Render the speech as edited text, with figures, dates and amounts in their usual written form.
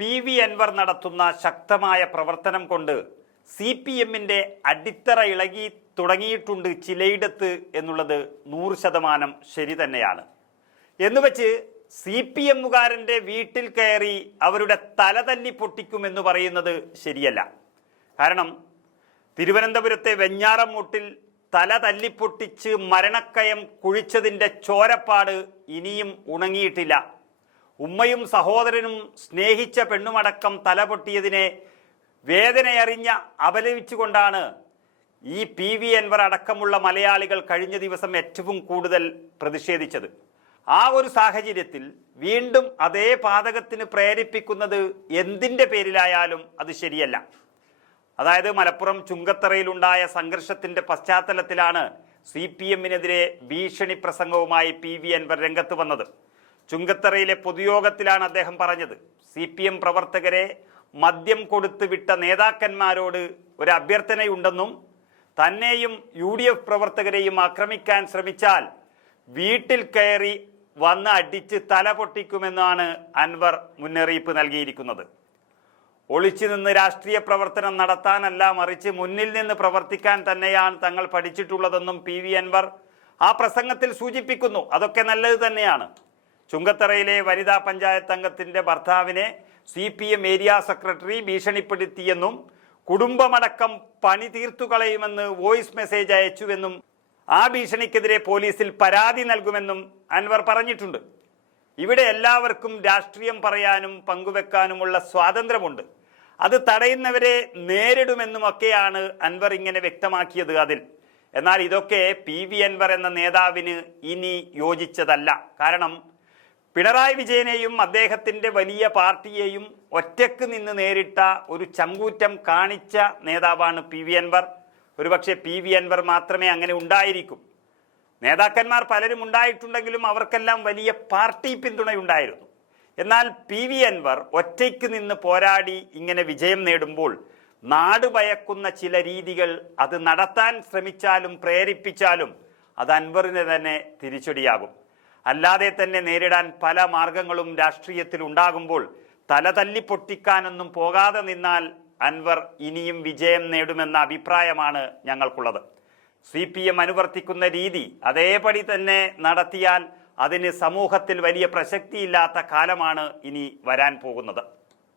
PV. Anwar നടത്തുന്ന ശക്തമായ പ്രവർത്തനം കൊണ്ട് CPM-ന്റെ അടിത്തറ ഇളകി തുടങ്ങിയിട്ടുണ്ട് ചിലയിടത്ത് എന്നുള്ളത് 100% ശരി തന്നെയാണ്. എന്നുവെച്ച് CPM-കാരൻ്റെ വീട്ടിൽ കയറി അവരുടെ തല തല്ലി പൊട്ടിക്കുമെന്ന് പറയുന്നത് ശരിയല്ല. കാരണം തിരുവനന്തപുരത്തെ വെഞ്ഞാറമൂട്ടിൽ തല തല്ലിപ്പൊട്ടിച്ച് മരണക്കയം കുഴിച്ചതിൻ്റെ ചോരപ്പാട് ഇനിയും ഉണങ്ങിയിട്ടില്ല. ഉമ്മയും സഹോദരനും സ്നേഹിച്ച പെണ്ണുമടക്കം തലപൊട്ടിയതിനെ വേദനയറിഞ്ഞ അപലപിച്ചുകൊണ്ടാണ് ഈ പി.വി. അൻവർ അടക്കമുള്ള മലയാളികൾ കഴിഞ്ഞ ദിവസം ഏറ്റവും കൂടുതൽ പ്രതിഷേധിച്ചത്. ആ ഒരു സാഹചര്യത്തിൽ വീണ്ടും അതേ പാതകത്തിന് പ്രേരിപ്പിക്കുന്നത് എന്തിൻ്റെ പേരിലായാലും അത് ശരിയല്ല. അതായത് മലപ്പുറം ചുങ്കത്തറയിലുണ്ടായ സംഘർഷത്തിൻ്റെ പശ്ചാത്തലത്തിലാണ് CPM-നെതിരെ ഭീഷണി പ്രസംഗവുമായി പി.വി. അൻവർ രംഗത്ത് വന്നത്. ചുങ്കത്തറയിലെ പൊതുയോഗത്തിലാണ് അദ്ദേഹം പറഞ്ഞത്, CPM പ്രവർത്തകരെ മദ്യം കൊടുത്ത് വിട്ട നേതാക്കന്മാരോട് ഒരു അഭ്യർത്ഥനയുണ്ടെന്നും തന്നെയും UDF പ്രവർത്തകരെയും ആക്രമിക്കാൻ ശ്രമിച്ചാൽ വീട്ടിൽ കയറി വന്ന് അടിച്ച് തല പൊട്ടിക്കുമെന്നാണ് അൻവർ മുന്നറിയിപ്പ് നൽകിയിരിക്കുന്നത്. ഒളിച്ചു നിന്ന് രാഷ്ട്രീയ പ്രവർത്തനം നടത്താനല്ല, മറിച്ച് മുന്നിൽ നിന്ന് പ്രവർത്തിക്കാൻ തന്നെയാണ് തങ്ങൾ പഠിച്ചിട്ടുള്ളതെന്നും പി.വി. അൻവർ ആ പ്രസംഗത്തിൽ സൂചിപ്പിക്കുന്നു. അതൊക്കെ നല്ലത് തന്നെയാണ്. ചുങ്കത്തറയിലെ വനിതാ പഞ്ചായത്ത് അംഗത്തിൻ്റെ ഭർത്താവിനെ CPM ഏരിയ സെക്രട്ടറി ഭീഷണിപ്പെടുത്തിയെന്നും കുടുംബമടക്കം പണി തീർത്തു കളയുമെന്ന് വോയിസ് മെസ്സേജ് അയച്ചുവെന്നും ആ ഭീഷണിക്കെതിരെ പോലീസിൽ പരാതി നൽകുമെന്നും അൻവർ പറഞ്ഞിട്ടുണ്ട്. ഇവിടെ എല്ലാവർക്കും രാഷ്ട്രീയം പറയാനും പങ്കുവെക്കാനുമുള്ള സ്വാതന്ത്ര്യമുണ്ട്. അത് തടയുന്നവരെ നേരിടുമെന്നുമൊക്കെയാണ് അൻവർ ഇങ്ങനെ വ്യക്തമാക്കിയത് അതിൽ. എന്നാൽ ഇതൊക്കെ പി.വി. അൻവർ എന്ന നേതാവിന് ഇനി യോജിച്ചതല്ല. കാരണം പിണറായി വിജയനെയും അദ്ദേഹത്തിൻ്റെ വലിയ പാർട്ടിയെയും ഒറ്റക്ക് നിന്ന് നേരിട്ട ഒരു ചങ്കൂറ്റം കാണിച്ച നേതാവാണ് പി.വി. അൻവർ. ഒരുപക്ഷെ പി.വി. അൻവർ മാത്രമേ അങ്ങനെ ഉണ്ടായിരിക്കും. നേതാക്കന്മാർ പലരും ഉണ്ടായിട്ടുണ്ടെങ്കിലും അവർക്കെല്ലാം വലിയ പാർട്ടി പിന്തുണയുണ്ടായിരുന്നു. എന്നാൽ പി.വി. അൻവർ ഒറ്റയ്ക്ക് നിന്ന് പോരാടി ഇങ്ങനെ വിജയം നേടുമ്പോൾ നാട് ഭയക്കുന്ന ചില രീതികൾ അത് നടത്താൻ ശ്രമിച്ചാലും പ്രേരിപ്പിച്ചാലും അത് അൻവറിന് തന്നെ തിരിച്ചടിയാകും. അല്ലാതെ തന്നെ നേരിടാൻ പല മാർഗങ്ങളും രാഷ്ട്രീയത്തിൽ ഉണ്ടാകുമ്പോൾ തല തല്ലിപ്പൊട്ടിക്കാനൊന്നും പോകാതെ നിന്നാൽ അൻവർ ഇനിയും വിജയം നേടുമെന്ന അഭിപ്രായമാണ് ഞങ്ങൾക്കുള്ളത്. CPM അനുവർത്തിക്കുന്ന രീതി അതേപടി തന്നെ നടത്തിയാൽ അതിന് സമൂഹത്തിൽ വലിയ പ്രസക്തിയില്ലാത്ത കാലമാണ് ഇനി വരാൻ പോകുന്നത്.